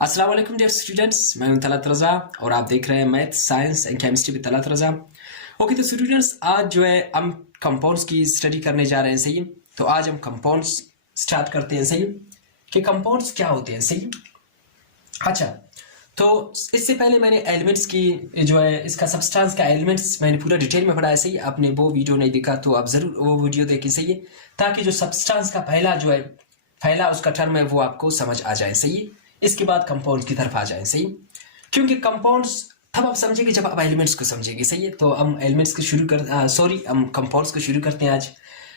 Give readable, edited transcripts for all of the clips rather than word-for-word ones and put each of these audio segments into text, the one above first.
अस्सलाम वालेकुम dear students, मैं हूं तलत रज़ा और आप देख रहे हैं math science and chemistry with Talat Raza. Okay तो स्टूडेंट्स, आज जो है हम कंपाउंड्स की स्टडी करने जा रहे हैं। सही, तो आज हम कंपाउंड्स स्टार्ट करते हैं। सही कि कंपाउंड्स क्या होते हैं। सही, अच्छा तो इससे पहले मैंने एलिमेंट्स की जो है इसका सब्सटेंस का एलिमेंट्स मैंने पूरा डिटेल में पढ़ाया। सही, आपने वो वीडियो नहीं देखा तो आप जरूर वो वीडियो देखिए। सही है, ताकि जो सब्सटेंस का पहला उसका टर्म है वो आपको समझ आ जाए। सही, इसके बाद कंपाउंड्स की तरफ आ जाए। सही, क्योंकि कंपाउंड्स तब आप समझेंगे जब आप एलिमेंट्स को समझेंगे। सही है, तो हम एलिमेंट्स को हम कंपाउंड्स को शुरू करते हैं आज।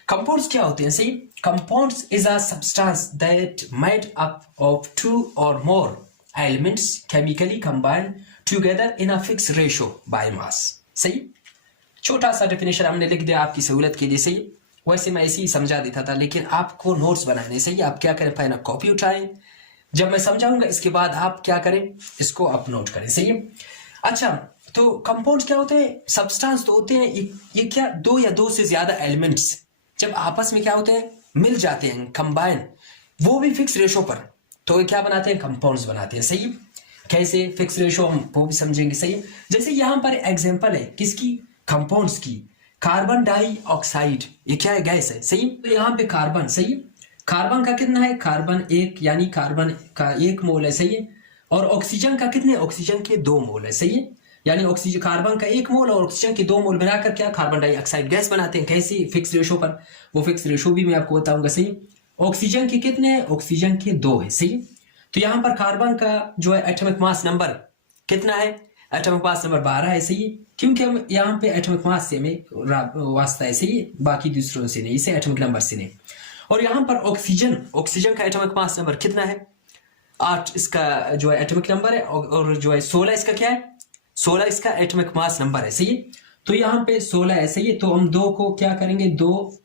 कंपाउंड्स क्या होते हैं। सही, compounds is a substance that made up of two or more elements chemically combined together in a fixed ratio by mass। सही, छोटा सा डेफिनेशन हमने लिख दिया आपकी सहूलत के लिए। सही, वैसे मैं ऐसे ही समझा देता था, लेकिन आपको नोट्स बनाने। सही, आप क्या करें, पहले कॉपी उठाएं, जब मैं समझाऊंगा इसके बाद आप क्या करें, इसको आप नोट करें। सही, अच्छा तो कंपाउंड्स क्या होते हैं, सब्सटेंस तो होते हैं ये क्या दो या दो से ज्यादा एलिमेंट्स जब आपस में क्या होते हैं, मिल जाते हैं, कंबाइन, वो भी फिक्स रेशो पर, तो ये क्या बनाते हैं, कंपाउंड्स बनाते हैं। सही, कैसे फिक्स रेशो हम वो भी समझेंगे। सही, जैसे यहां पर एग्जांपल है किसकी, कंपाउंड्स की, कार्बन डाइऑक्साइड, ये क्या है, गैस है। सही, तो यहाँ पे कार्बन, सही, कार्बन का कितना है, कार्बन एक, यानी कार्बन का 1 मोल है। सही है, और ऑक्सीजन का कितने, ऑक्सीजन के 2 मोल है। सही है, यानी ऑक्सीजन कार्बन का 1 मोल और ऑक्सीजन के 2 मोल मिलाकर क्या कार्बन डाइऑक्साइड गैस बनाते हैं। कैसे, फिक्स रेशो पर, वो फिक्स रेशो भी मैं आपको बताऊंगा। सही, ऑक्सीजन के कितने हैं, ऑक्सीजन के 2 है। सही, तो यहां पर कार्बन का जो है एटॉमिक मास नंबर कितना है, एटॉमिक मास नंबर 12 है। सही, क्योंकि हम यहाँ पे एटॉमिक मास से हमें वास्ता है। सही, बाकी दूसरों से नहीं, इसे एटॉमिक नंबर से नहीं। और यहाँ पर ऑक्सीजन का एटॉमिक मास नंबर कितना है, 8 इसका जो है एटॉमिक नंबर है, और जो है 16 इसका क्या है, 16 इसका एटॉमिक मास नंबर है। सही, तो यहाँ पे 16 है। सही, तो हम 2 को क्या करेंगे, 2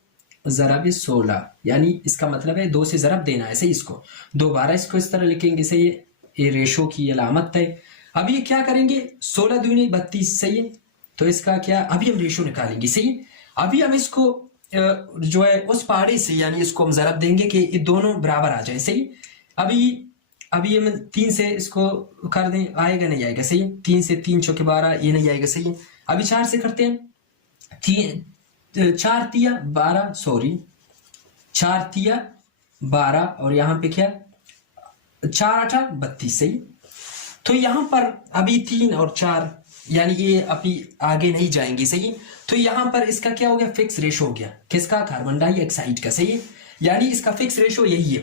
ज़रब 16, यानी इसका मतलब है 2 से ज़रब देना है। सही, इसको 2 12 इसको इस तरह लिखेंगे। सही, ये रेशो की अलामत है। अब ये क्या करेंगे, 16 दूनी 32। सही, तो इसका क्या, अभी हम रेशो निकालेंगे। सही, अभी हम इसको जो है उस पहाड़ी से, यानी इसको हम ज़रब देंगे कि ये दोनों बराबर आ जाए। सही, अभी हम 3 से इसको कर दें, आएगा नहीं आएगा। सही, 3 से 3 चौके 12, ये नहीं आएगा। सही, अभी 4 से करते हैं, 4 तिया 12, सॉरी 4 तिया 12, और यहां पे क्या 4 8 32। सही, तो यहां पर अभी 3 और 4, यानी ये अभी आगे नहीं जाएंगे। सही, तो यहां पर इसका क्या हो गया, फिक्स रेशो हो गया, किसका, कार्बन डाइऑक्साइड का। सही, यानी इसका फिक्स रेशो यही है,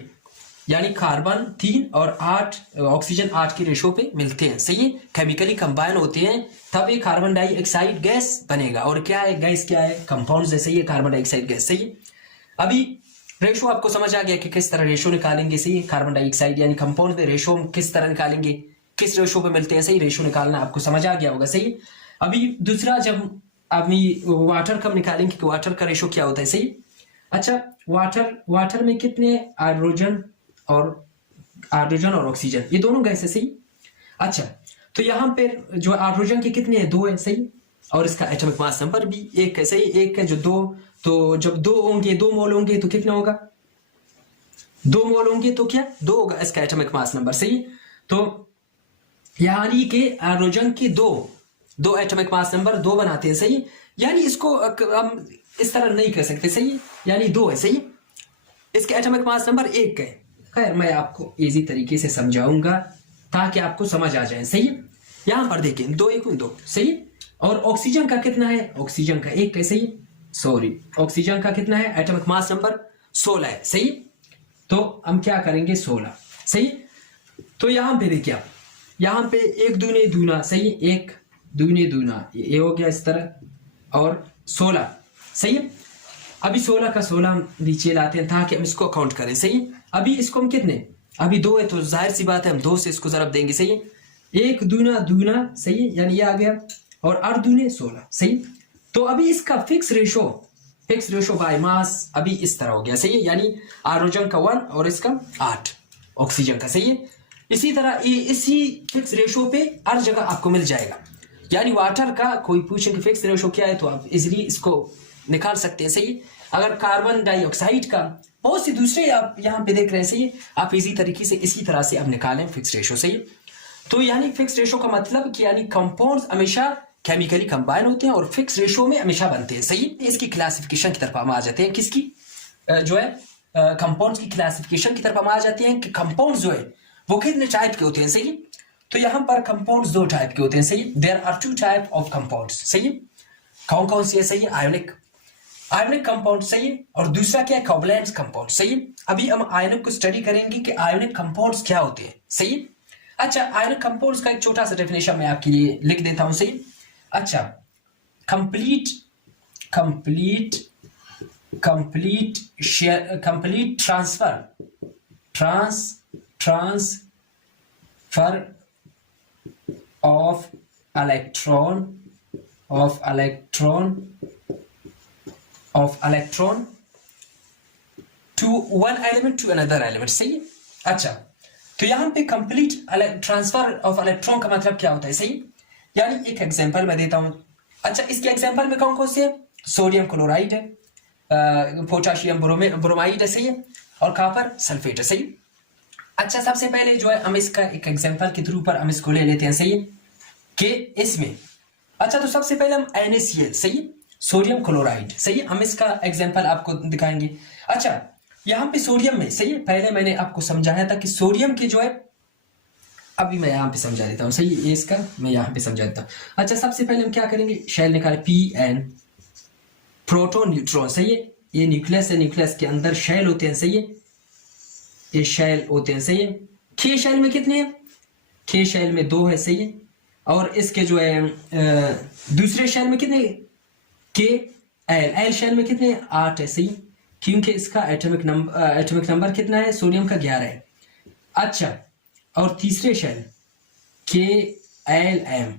यानी कार्बन 3 और 8 ऑक्सीजन 8 के रेशो पे मिलते हैं। सही, केमिकली कंबाइन होते हैं, तब ये कार्बन डाइऑक्साइड गैस बनेगा। और क्या है, गैस क्या है, कंपाउंड जैसे ही है, कार्बन डाइऑक्साइड गैस। सही, अभी रेशो आपको समझ आ गया कि किस तरह रेशो निकालेंगे। सही, कार्बन डाइऑक्साइड यानी कंपाउंड में रेशो किस तरह निकालेंगे, किस रेशो पे मिलते हैं। सही, रेशो निकालना आपको समझ आ गया होगा। सही, अभी दूसरा, जब अभी वाटर कब निकालेंगे कि वाटर का रेशो क्या होता है। सही, अच्छा वाटर में कितने हाइड्रोजन और ऑक्सीजन, ये दोनों गैस है। सही, अच्छा तो यहाँ पे जो हाइड्रोजन के कितने हैं, 2 है। सही, और इसका एटॉमिक मास नंबर भी 1 है। सही, 1 है जो 2, तो जब 2 होंगे, 2 मोल होंगे तो कितना होगा, 2 मोल होंगे तो क्या 2 होगा इसका एटॉमिक मास नंबर। सही, तो यानी कि हाइड्रोजन के 2 एटॉमिक मास नंबर 2 बनाते हैं। सही, यानी इसको हम इस तरह नहीं कर सकते। सही, यानी 2 है। सही, इसके एटॉमिक मास नंबर 1 है। खैर मैं आपको इजी तरीके से समझाऊंगा ताकि आपको समझ आ जाए। सही, यहां पर देखें 2 1 2। सही, और ऑक्सीजन का कितना है, ऑक्सीजन का 1 है। सही, सॉरी ऑक्सीजन का कितना है, एटॉमिक मास नंबर 16 है। सही, तो हम क्या करेंगे, 16। सही, तो यहां पे देखिए आप, यहां पे 1 दूने दूना। सही, 1 दूने दूना, ये हो गया इस तरह, और 16। सही, अभी 16 का 16 हम नीचे लाते हैं ताकि हम इसको काउंट करें। सही, अभी इसको हम कितने, अभी 2 है तो जाहिर सी बात है हम 2 से इसको ज़रब देंगे। सही, 1 दूना दूना। सही, यानी ये आ गया, और 8 दूने 16। सही, तो अभी इसका फिक्स रेशो बाय मास अभी इस तरह हो गया। सही है, यानी हाइड्रोजन का 1 और इसका 8 ऑक्सीजन का। सही है, इसी तरह इसी फिक्स रेशो पे हर जगह आपको मिल जाएगा। यानी वाटर का कोई पूछे कि फिक्स रेशो क्या है तो आप इजिली इसको निकाल सकते हैं। सही, अगर कार्बन डाइऑक्साइड का बहुत सी दूसरे आप यहाँ पे देख रहे हैं, सही है। आप इसी तरीके से इसी तरह से आप निकालें फिक्स रेशो, सही है। तो यानी फिक्स रेशो का मतलब कि यानी कंपाउंड्स हमेशा केमिकली कंबाइन होते हैं और फिक्स रेशो में हमेशा बनते हैं, सही। इसकी क्लासिफिकेशन की तरफ हम आ जाते हैं, किसकी जो है कंपाउंड्स की क्लासिफिकेशन की तरफ हम आ जाते हैं कि कंपाउंड्स जो है वो कितने टाइप के होते हैं, सही। तो यहाँ पर कंपाउंड्स दो टाइप के होते हैं, सही। There are two type of compounds, सही। कौन कौन सी है, सही। आयोनिक कंपाउंड, सही है। और दूसरा क्या है, कोवैलेंट कंपाउंड, सही है। अभी हम आयोनिक को स्टडी करेंगे कि आयोनिक कंपाउंड्स क्या होते हैं, सही। अच्छा, आयोनिक कंपाउंड्स का एक छोटा सा डेफिनेशन मैं आपके लिए लिख देता हूं, सही। अच्छा, complete transfer of electron to one element to another element, सही है। अच्छा, तो यहां पे कंप्लीट ट्रांसफर ऑफ इलेक्ट्रॉन का मतलब क्या होता है, सही। यानी एक एग्जांपल मैं देता हूं। अच्छा, इसके एग्जांपल में कौन कौन से है, सोडियम क्लोराइड है, पोटाशियम ब्रोमाइड है, सही है, और कॉपर सल्फेट है, सही। अच्छा, सबसे पहले जो है हम इसका एक एग्जांपल के थ्रू पर हम इसको ले लेते हैं, सही है, कि इसमें। अच्छा, तो सबसे पहले हम NaCl, सही, सोडियम क्लोराइड, सही, हम इसका एग्जांपल आपको दिखाएंगे। अच्छा, यहां पे सोडियम में, सही, पहले मैंने आपको समझाया था कि सोडियम के जो है, अभी मैं यहां पे समझा देता हूं, सही, ये इसका मैं यहां पे समझा देता हूं। अच्छा, सबसे पहले हम क्या करेंगे, शेल निकाले, Pn, प्रोटॉन न्यूट्रॉन, सही है। ये न्यूक्लियस है, न्यूक्लियस के अंदर शेल होते हैं, सही है, ये शेल होते हैं, सही है। के शेल में कितने हैं, के शेल में 2 है, सही है। और इसके जो है दूसरे शेल में कितने, के एल शेल में कितने, 8 है, सही, क्योंकि इसका एटॉमिक नंबर कितना है, सोडियम का 11 है। अच्छा, और तीसरे शेल के एल एम,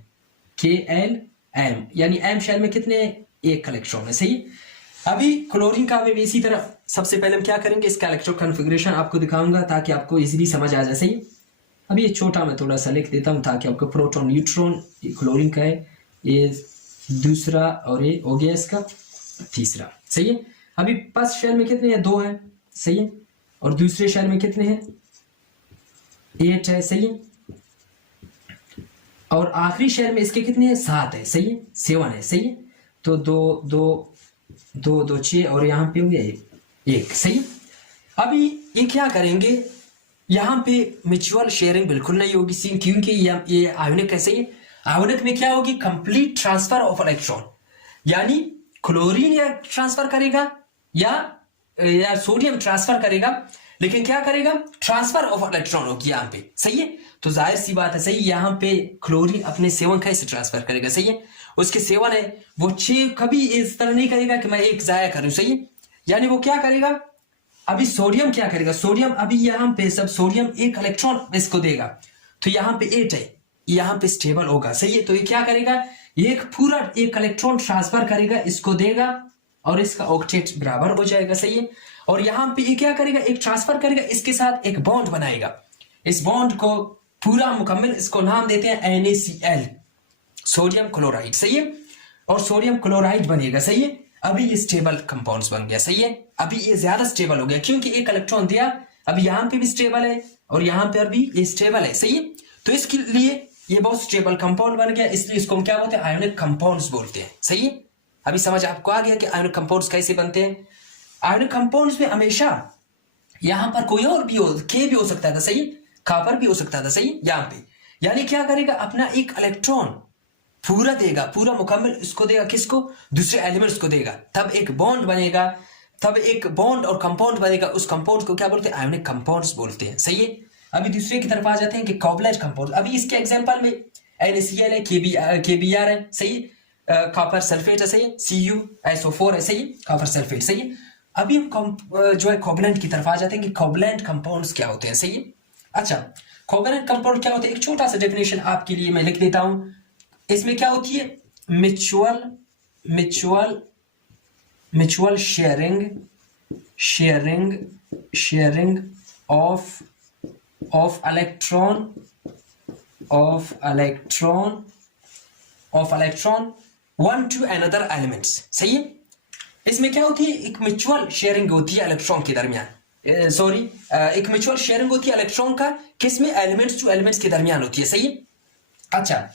यानी एम शेल में कितने, 1 इलेक्ट्रॉन है, सही। अभी क्लोरीन का भी इसी तरह, सबसे पहले हम क्या करेंगे, इसका इलेक्ट्रो कॉन्फ़िगरेशन आपको दिखाऊंगा ताकि आपको इजीली समझ आ जाए, सही। अभी ये छोटा मैं थोड़ा सा लिख देता हूं ताकि आपको प्रोटॉन न्यूट्रॉन क्लोरीन का है, ये दूसरा, और ये हो गया इसका तीसरा, सही है। अभी फर्स्ट शेल में कितने हैं, 2 है, सही है, और दूसरे शेल में कितने हैं, 8 है, सही है, और आखिरी शेल में इसके कितने हैं, 7 है, सही है, 7 है, सही है। तो 2 6 और यहाँ पे हो गया 1, सही। अभी ये क्या करेंगे, यहाँ पे म्यूचुअल शेयरिंग बिल्कुल नहीं होगी, सीन, क्योंकि ये आयोनिक है, सही है। आयोनिक में क्या होगी, कंप्लीट ट्रांसफर ऑफ इलेक्ट्रॉन, यानी क्लोरीन या ट्रांसफर करेगा या सोडियम ट्रांसफर करेगा, लेकिन क्या करेगा, ट्रांसफर ऑफ इलेक्ट्रॉन होगी यहाँ पे, सही है। तो जाहिर सी बात है, सही, यहाँ पे क्लोरीन अपने 7 कैसे ट्रांसफर करेगा, सही है। उसके 7 है, वो 6 कभी इस तरह नहीं करेगा कि मैं 1 जाया करूं, सही है। यानी वो क्या करेगा, अभी सोडियम क्या करेगा, सोडियम अभी यहाँ पे सब सोडियम 1 इलेक्ट्रॉन इसको देगा, तो यहाँ पे 8 है, यहाँ पे स्टेबल होगा, सही है। तो ये क्या करेगा, एक पूरा 1 इलेक्ट्रॉन ट्रांसफर करेगा, इसको देगा, और इसका ऑक्टेट बराबर हो जाएगा, सही है। और यहाँ पे ये क्या करेगा, एक ट्रांसफर करेगा, इसके साथ एक बॉन्ड बनाएगा, इस बॉन्ड को पूरा मुकम्मल, इसको नाम देते हैं NaCl, सोडियम क्लोराइड, सही है। और सोडियम क्लोराइड बनेगा, सही है। अभी ये स्टेबल कंपाउंड्स बन गया, सही है। अभी ये ज्यादा स्टेबल हो गया क्योंकि 1 इलेक्ट्रॉन दिया, अभी यहाँ पे भी स्टेबल है और यहाँ पे भी ये स्टेबल है, सही है। तो इसके लिए ये बहुत स्टेबल कंपाउंड बन गया, इसलिए इसको हम क्या बोलते हैं, आयोनिक कंपाउंड्स बोलते हैं, सही है। अभी समझ आपको आ गया कि आयोनिक कंपाउंड्स कैसे बनते हैं। आयोनिक कंपाउंड्स में हमेशा यहाँ पर कोई और भी हो, के भी हो सकता था, सही, कॉपर भी हो सकता था, सही, यहाँ पे। यानी क्या करेगा, अपना 1 इलेक्ट्रॉन पूरा देगा, पूरा मुकम्मल इसको देगा, किसको, दूसरे एलिमेंट्स को देगा, तब एक बॉन्ड बनेगा, तब एक बॉन्ड और कंपाउंड बनेगा, उस कंपाउंड को क्या बोलते हैं, आयोनिक कंपाउंड्स बोलते हैं, सही है। अभी दूसरे की तरफ आ जाते हैं कि कोवैलेंट कंपाउंड। अभी इसके एग्जांपल में NaCl है, KBr है, सही, कॉपर सल्फेट है, सही, CuSO4 है, सही, कॉपर सल्फेट, सही है। अभी हम जो है कोवैलेंट की तरफ आ जाते हैं कि कोवैलेंट कंपाउंड्स क्या होते हैं, सही है। अच्छा, कोवैलेंट कंपाउंड क्या होते हैं, एक छोटा सा डेफिनेशन आपके लिए मैं लिख देता हूं। इसमें क्या होती है, mutual sharing of electron one two another elements, सही है। इसमें क्या होती है, एक म्यूचुअल शेयरिंग होती है इलेक्ट्रॉन के दरमियान, एक म्यूचुअल शेयरिंग होती है इलेक्ट्रॉन का, किसमें, एलिमेंट्स टू एलिमेंट्स के दरमियान होती है, सही है। अच्छा,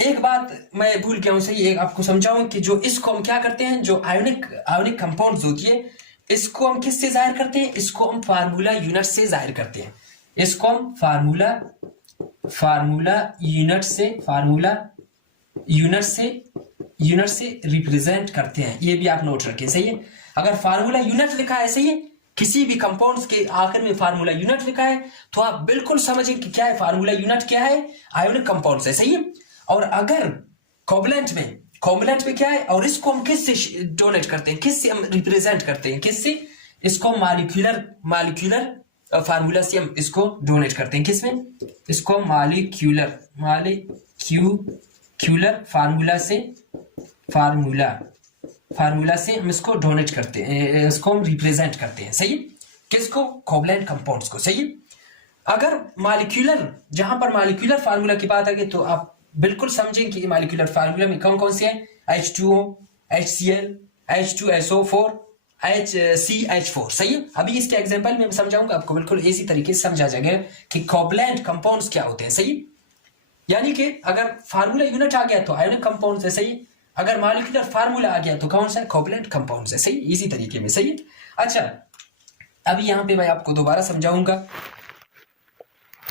एक बात मैं भूल गया हूं, सही, एक आपको समझाऊं कि जो इसको हम क्या करते हैं, जो आयोनिक कंपाउंड्स होती है, इसको हम किससे जाहिर करते हैं, इसको हम फार्मूला यूनिट से जाहिर करते हैं, इसको हम फार्मूला यूनिट से रिप्रेजेंट करते हैं, ये भी आप नोट रखें, सही है। अगर फार्मूला यूनिट लिखा है, सही है, किसी भी कंपाउंड्स के आखिर में फार्मूला यूनिट लिखा है, तो आप बिल्कुल समझें कि क्या है, फार्मूला यूनिट क्या है, आयोनिक कंपाउंड्स है, सही है। और अगर कोवलेंट में क्या है, और इसको हम किससे डोनेट करते हैं, किससे हम रिप्रेजेंट करते हैं, किससे, इसको मॉलिक्यूलर फार्मूला से हम इसको डोनेट करते हैं, किसमें, इसको मॉलिक्यूलर फार्मूला से हम इसको डोनेट करते हैं, इसको हम रिप्रेजेंट करते हैं, सही, किसको, कोवलेंट कंपाउंड्स को, सही। अगर जहां पर मॉलिक्यूलर फार्मूला की बात है, तो आप बिल्कुल समझें कि मॉलिक्यूलर फार्मूला में कौन कौन से हैं, H2O, HCl, H2SO4, HCH4, सही है। अभी इसके एग्जांपल में समझाऊंगा आपको, बिल्कुल इसी तरीके से समझा जाएगा कि कोवलेंट कंपाउंड्स क्या होते हैं, सही। यानी कि अगर फार्मूला यूनिट आ गया तो आयोनिक कंपाउंड्स है, सही। अगर मॉलिक्यूलर फार्मूला आ गया तो कौन सा, कोवलेंट कंपाउंड्स है, सही, इसी तरीके में, सही। अच्छा, अभी यहाँ पे मैं आपको दोबारा समझाऊंगा।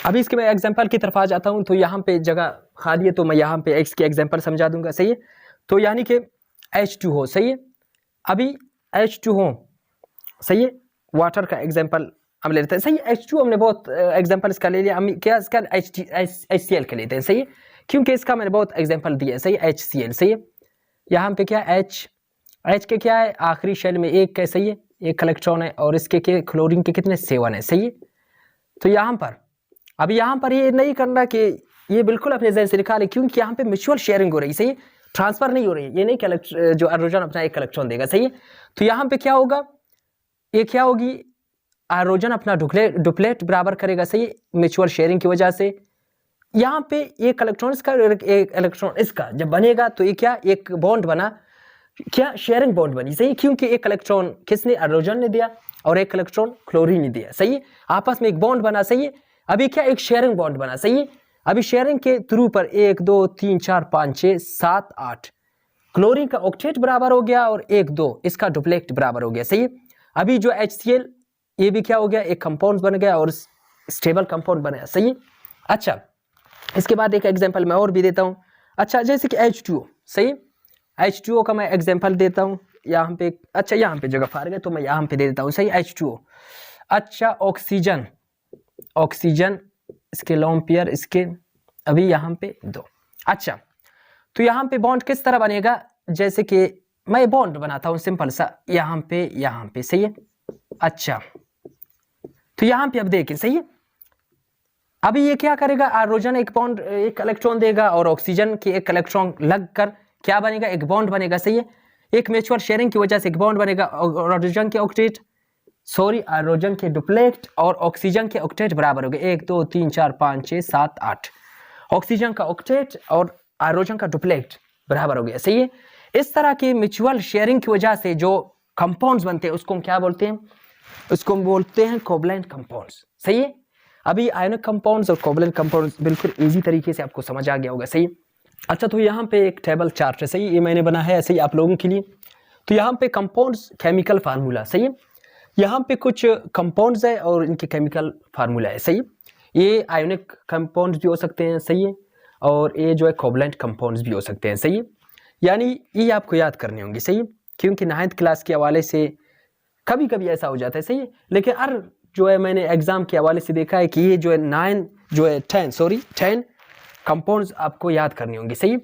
अभी इसके मैं एग्जांपल की तरफ आ जाता हूं, तो यहाँ पे जगह खाली है, तो मैं यहाँ पे एक्स के एग्जांपल समझा दूंगा, सही है। तो यानी कि H2O, सही है। अभी H2O, सही है, वाटर का एग्जांपल हम ले लेते हैं, सही है। H2O हमने बहुत एग्जांपल इसका ले लिया, हम क्या इसका HCl का लेते हैं, सही है, क्योंकि इसका मैंने बहुत एग्जांपल दिया है, सही, HCl, सही है। यहाँ पे क्या H के क्या है, आखिरी शेल में एक है, सही है, एक इलेक्ट्रॉन है, और इसके क्लोरीन के कितने, 7 है, सही है। तो यहाँ पर अभी यहाँ पर ये नहीं करना कि ये बिल्कुल अपने जहन से निकाले, क्योंकि यहाँ पे म्यूचुअल शेयरिंग हो रही, सही, ट्रांसफर नहीं हो रही है, ये नहीं कि जो हाइड्रोजन अपना एक इलेक्ट्रॉन देगा, सही है। तो यहाँ पे क्या होगा, ये क्या होगी, हाइड्रोजन अपना डुप्लेट बराबर करेगा, सही, म्यूचुअल शेयरिंग की वजह से। यहाँ पे एक इलेक्ट्रॉन इसका, एक इलेक्ट्रॉन इसका जब बनेगा, तो ये क्या, एक बॉन्ड बना, क्या, शेयरिंग बॉन्ड बनी, सही, क्योंकि एक इलेक्ट्रॉन किसने, हाइड्रोजन ने दिया, और एक इलेक्ट्रॉन क्लोरीन ने दिया, सही, आपस में एक बॉन्ड बना, सही है। अभी क्या, एक शेयरिंग बॉन्ड बना, सही है। अभी शेयरिंग के थ्रू पर 1 2 3 4 5 6 7 8 क्लोरीन का ऑक्टेट बराबर हो गया, और 1 2 इसका डुप्लेट बराबर हो गया, सही है। अभी जो HCl, ये भी क्या हो गया, एक कंपाउंड बन गया, और स्टेबल कंपाउंड बनाया, सही है। अच्छा, इसके बाद एक एग्जांपल मैं और भी देता हूं। अच्छा, जैसे कि H2O, सही, H2O का मैं एग्जांपल देता हूं यहाँ पे। अच्छा, यहाँ पे जगह फार गया, तो मैं यहाँ पे दे देता हूँ, सही, H2O। अच्छा, ऑक्सीजन इसके लोन पेयर, इसके अभी यहाँ पे 2। अच्छा, तो यहाँ पे बॉन्ड किस तरह बनेगा, जैसे कि मैं बॉन्ड बनाता हूँ सिंपल सा, यहाँ पे, सही है। अच्छा, तो यहाँ पे अब देखें, सही है। अभी ये क्या करेगा, हाइड्रोजन एक बॉन्ड, एक इलेक्ट्रॉन देगा, और ऑक्सीजन के एक इलेक्ट्रॉन लगकर क्या बनेगा, एक बॉन्ड बनेगा, सही है। एक म्यूचुअल शेयरिंग की वजह से एक बॉन्ड बनेगा, और हाइड्रोजन के डुप्लेट और ऑक्सीजन के ऑक्टेट बराबर हो गए, 1 2 3 4 5 6 7 8। ऑक्सीजन का ऑक्टेट और हाइड्रोजन का डुप्लेट बराबर हो गया, सही है। इस तरह की म्यूचुअल शेयरिंग की वजह से जो कंपाउंड्स बनते हैं, उसको हम क्या बोलते हैं, उसको हम बोलते हैं कोवलेंट कंपाउंड्स, सही है। अभी आयोनिक कंपाउंड्स और कोवलेंट कंपाउंड्स बिल्कुल इजी तरीके से आपको समझ आ गया होगा, सही है। अच्छा, तो यहाँ पे एक टेबल चार्ट है, सही, ये मैंने बना है ऐसे ही आप लोगों के लिए। तो यहाँ पे कंपाउंड्स केमिकल फार्मूला, सही है। यहाँ पे कुछ कंपाउंड्स है और इनके केमिकल फार्मूला है, सही। ये आयोनिक कंपाउंड्स भी हो सकते हैं, सही है, और ये जो है कोवलेंट कंपाउंड्स भी हो सकते हैं, सही है। यानी ये आपको याद करने होंगे, सही, क्योंकि 9th क्लास के हवाले से कभी कभी ऐसा हो जाता है, सही है। लेकिन हर जो है मैंने एग्जाम के हवाले से देखा है कि ये जो है 10 कंपाउंड्स आपको याद करने होंगे, सही।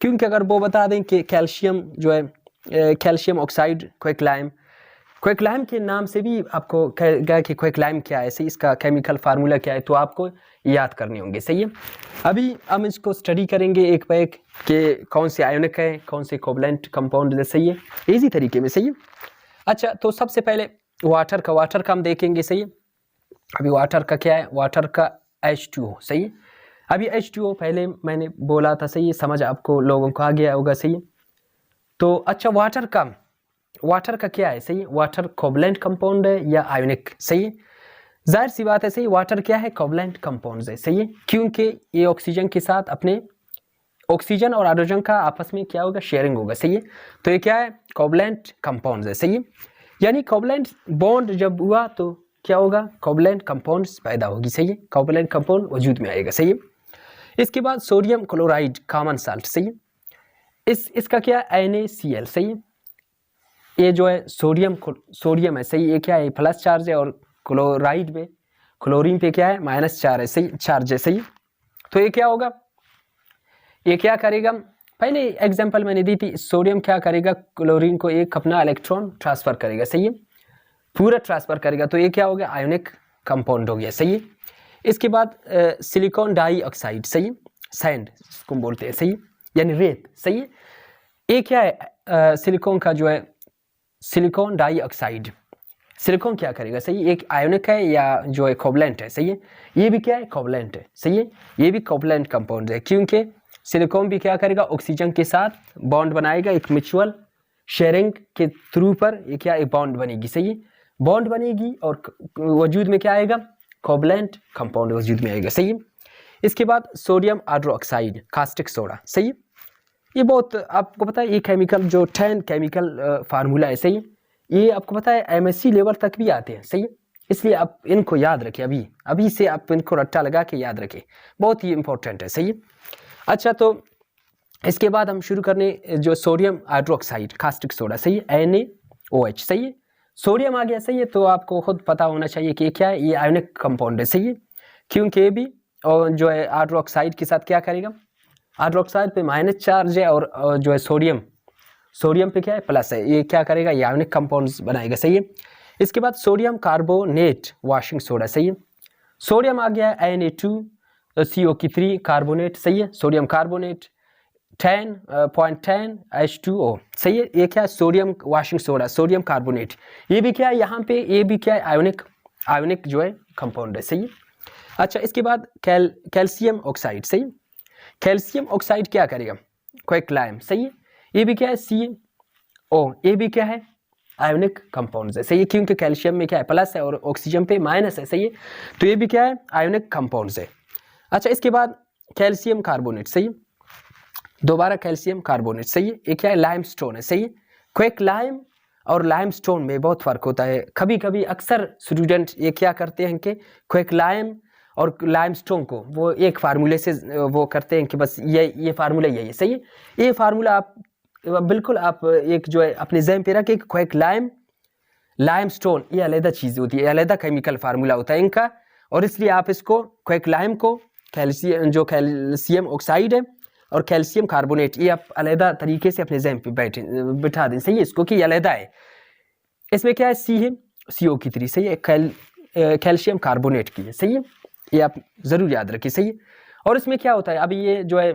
क्योंकि अगर वो बता दें कि कैल्शियम जो है कैल्शियम ऑक्साइड क्विकलाइम के नाम से भी आपको कहेगा कि क्विकलाइम क्या है, सही, इसका केमिकल फार्मूला क्या है, तो आपको याद करने होंगे, सही है। अभी हम इसको स्टडी करेंगे एक बार एक कि कौन से आयोनिक है, कौन से कोवलेंट कंपाउंड है, सही है, इजी तरीके में, सही है। अच्छा, तो सबसे पहले वाटर का हम देखेंगे, सही है। अभी वाटर का क्या है, वाटर का H2O, सही है। अभी H2O पहले मैंने बोला था, सही है, समझ आपको लोगों को आ गया होगा, सही है। तो अच्छा, वाटर का वाटर का क्या है, सही है, वाटर कोवलेंट कंपाउंड है या आयोनिक, सही है, जाहिर सी बात है, सही, वाटर क्या है, कोवलेंट कंपाउंड है, सही है, क्योंकि ये ऑक्सीजन के साथ अपने ऑक्सीजन और हाइड्रोजन का आपस में क्या होगा, शेयरिंग होगा, सही है, तो ये क्या है, कोवलेंट कंपाउंड है, सही है, यानी कोवलेंट बॉन्ड जब हुआ तो क्या होगा, कोवलेंट कंपाउंड्स पैदा होगी, सही है, कोवलेंट कंपाउंड वजूद में आएगा, सही है। इसके बाद सोडियम क्लोराइड कॉमन साल्ट, सही है, इसका क्या है, NaCl, सही है, ये जो है सोडियम है, सही, ये क्या है, प्लस चार्ज है, और क्लोराइड में क्लोरीन पे क्या है, माइनस चार्ज है, सही, चार्ज है, सही, तो ये क्या होगा, ये क्या करेगा, पहले एग्जांपल मैंने दी थी, सोडियम क्या करेगा, क्लोरीन को एक अपना इलेक्ट्रॉन ट्रांसफर करेगा, सही है, पूरा ट्रांसफर करेगा, तो ये क्या हो गया, आयोनिक कंपाउंड हो गया, सही है। इसके बाद सिलिकॉन डाइऑक्साइड, सही, सैंड इसको बोलते हैं, सही, यानी रेत, सही है, ये क्या है, सिलिकॉन का जो है सिलिकॉन डाइऑक्साइड, सिलिकॉन क्या करेगा, सही, एक आयोनिक है या जो है कोवलेंट है, सही है, ये भी क्या है, कोवलेंट है, सही है, ये भी कोवलेंट कंपाउंड है, क्योंकि सिलिकॉन भी क्या करेगा, ऑक्सीजन के साथ बॉन्ड बनाएगा, एक म्यूचुअल शेयरिंग के थ्रू पर ये क्या, एक बॉन्ड बनेगी, सही है, बॉन्ड बनेगी और वजूद में क्या आएगा, कोवलेंट कंपाउंड वजूद में आएगा, सही है। इसके बाद सोडियम हाइड्रोक्साइड, कास्टिक सोडा, सही है, ये बहुत आपको पता है, ये केमिकल जो 10 केमिकल फार्मूला है, सही है, ये आपको पता है MSc लेवल तक भी आते हैं, सही है, इसलिए आप इनको याद रखें, अभी से आप इनको रट्टा लगा के याद रखें, बहुत ही इंपॉर्टेंट है, सही है। अच्छा, तो इसके बाद हम शुरू करने जो सोडियम हाइड्रोक्साइड कास्टिक सोडा, सही है, NaOH, सही है, सोडियम आ गया, सही है, तो आपको खुद पता होना चाहिए कि क्या है, ये आयोनिक कंपाउंड है, सही है, क्योंकि ये भी और जो है हाइड्रोक्साइड के साथ क्या करेगा, हाइड्रोक्साइड पे माइनस चार्ज है, और जो है सोडियम पे क्या है, प्लस है, ये क्या करेगा, ये आयोनिक कंपाउंड्स बनाएगा, सही है। इसके बाद सोडियम कार्बोनेट वॉशिंग सोडा, सही है, सोडियम आ गया Na2CO3 कार्बोनेट, सही है, सोडियम कार्बोनेट 10.10 H2O, सही है, ये क्या है, sodium washing soda, sodium carbonate, ये भी क्या है, यहाँ पे ये भी क्या है, आयोनिक जो है कंपाउंड है, सही है। अच्छा, इसके बाद कैल्शियम ऑक्साइड, सही, कैल्शियम ऑक्साइड क्या करेगा, क्विकलाइम, सही है, ये भी क्या है, CO, ये भी क्या है, आयोनिक कंपाउंड है, सही है, क्योंकि कैल्शियम में क्या है, प्लस है और ऑक्सीजन पे माइनस है, सही है, तो ये भी क्या है, आयोनिक कंपाउंड है। अच्छा, इसके बाद कैल्शियम कार्बोनेट, सही, दोबारा कैल्शियम कार्बोनेट, सही है, ये क्या है, लाइमस्टोन है, सही है, क्विकलाइम और लाइमस्टोन में बहुत फर्क होता है, कभी कभी अक्सर स्टूडेंट ये क्या करते हैं कि क्विकलाइम और लाइमस्टोन को वो एक फार्मूले से वो करते हैं कि बस ये फार्मूला यही है, सही है, ये फार्मूला आप बिल्कुल आप एक जो है अपने ज़हन पे रखें कि क्विकलाइम लाइमस्टोन ये अलग चीज़ होती है, अलग केमिकल फार्मूला होता है इनका, और इसलिए आप इसको क्विकलाइम को कैल्शियम ऑक्साइड है और कैल्शियम कार्बोनेट, ये आप अलग तरीके से अपने ज़हन पे बिठा दें, सही है, इसको कि ये अलग है, इसमें क्या है, C है, CO की 3, सही है, कैल्शियम कार्बोनेट की है, सही है, ये आप ज़रूर याद रखिए, सही है। और इसमें क्या होता है, अभी ये जो है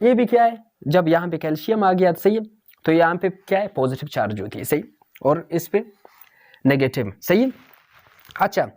ये भी क्या है, जब यहाँ पे कैल्शियम आ गया, सही है, तो यहाँ पे क्या है, पॉजिटिव चार्ज होती है, सही, और इस पे नेगेटिव, सही है। अच्छा,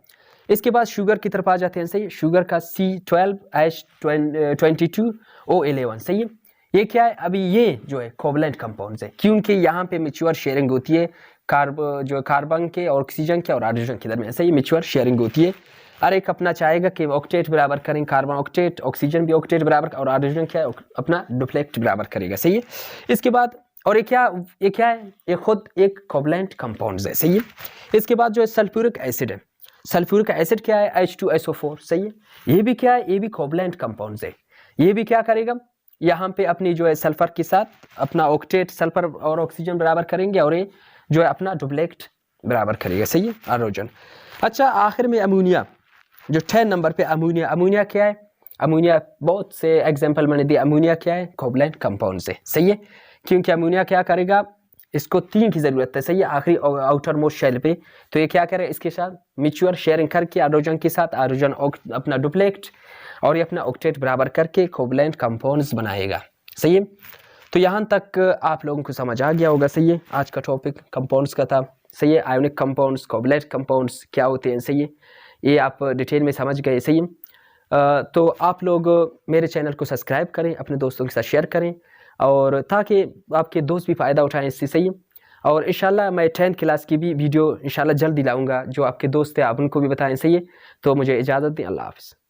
इसके बाद शुगर की तरफ आ जाते हैं, सही है, शुगर का C12H22O11, सही है, ये क्या है, अभी ये जो है कोवलेंट कंपाउंड्स है, क्योंकि यहाँ पे म्यूचुअल शेयरिंग होती है कार्बन के और ऑक्सीजन के और हाइड्रोजन के दरमियान, सही, म्यूचुअल शेयरिंग होती है, हर एक अपना चाहेगा कि ऑक्टेट बराबर करें, कार्बन ऑक्टेट, ऑक्सीजन भी ऑक्टेट बराबर, और हाइड्रोजन क्या है, अपना डुप्लेक्ट बराबर करेगा, सही है। इसके बाद और ये क्या है, ये खुद एक कोवलेंट कंपाउंड्स है, सही है। इसके बाद जो है सल्फ्यूरिक एसिड है, सल्फ्यूरिक एसिड क्या है, H2SO4, सही है, ये भी क्या है, ये भी कोवलेंट कंपाउंड्स है, ये भी क्या करेगा, यहाँ पे अपनी जो है सल्फर के साथ अपना ऑक्टेट सल्फर और ऑक्सीजन बराबर करेंगे, और ये जो है अपना डुप्लेक्ट बराबर करेगा, सही है, हाइड्रोजन। अच्छा, आखिर में अमोनिया, जो 10 नंबर पे अमोनिया क्या है, अमोनिया बहुत से एग्जाम्पल मैंने दिए, अमोनिया क्या है, कोवलेंट कंपाउंड है, सही है, क्योंकि अमोनिया क्या करेगा, इसको 3 की ज़रूरत है, सही है, आखिरी आउटर मोस्ट शेल पे, तो ये क्या करेगा, इसके साथ म्यूचुअल शेयरिंग करके हाइड्रोजन के साथ, हाइड्रोजन अपना डुप्लेक्ट और ये अपना ऑक्टेट बराबर करके कोवलेंट कंपाउंड्स बनाएगा, सही है। तो यहाँ तक आप लोगों को समझ आ गया होगा, सही है, आज का टॉपिक कंपाउंड्स का था, सही है, आयोनिक कंपाउंड्स, कोवलेंट कंपाउंड्स क्या होते हैं, सही है, ये आप डिटेल में समझ गए, सही है। तो आप लोग मेरे चैनल को सब्सक्राइब करें, अपने दोस्तों के साथ शेयर करें, और ताकि आपके दोस्त भी फ़ायदा उठाएं इससे, सही है। और इंशाल्लाह मैं 10th क्लास की भी वीडियो इंशाल्लाह जल्दी लाऊंगा, जो आपके दोस्त हैं आप उनको भी बताएं, सही है। तो मुझे इजाज़त दें, अल्लाह हाफ़िज़।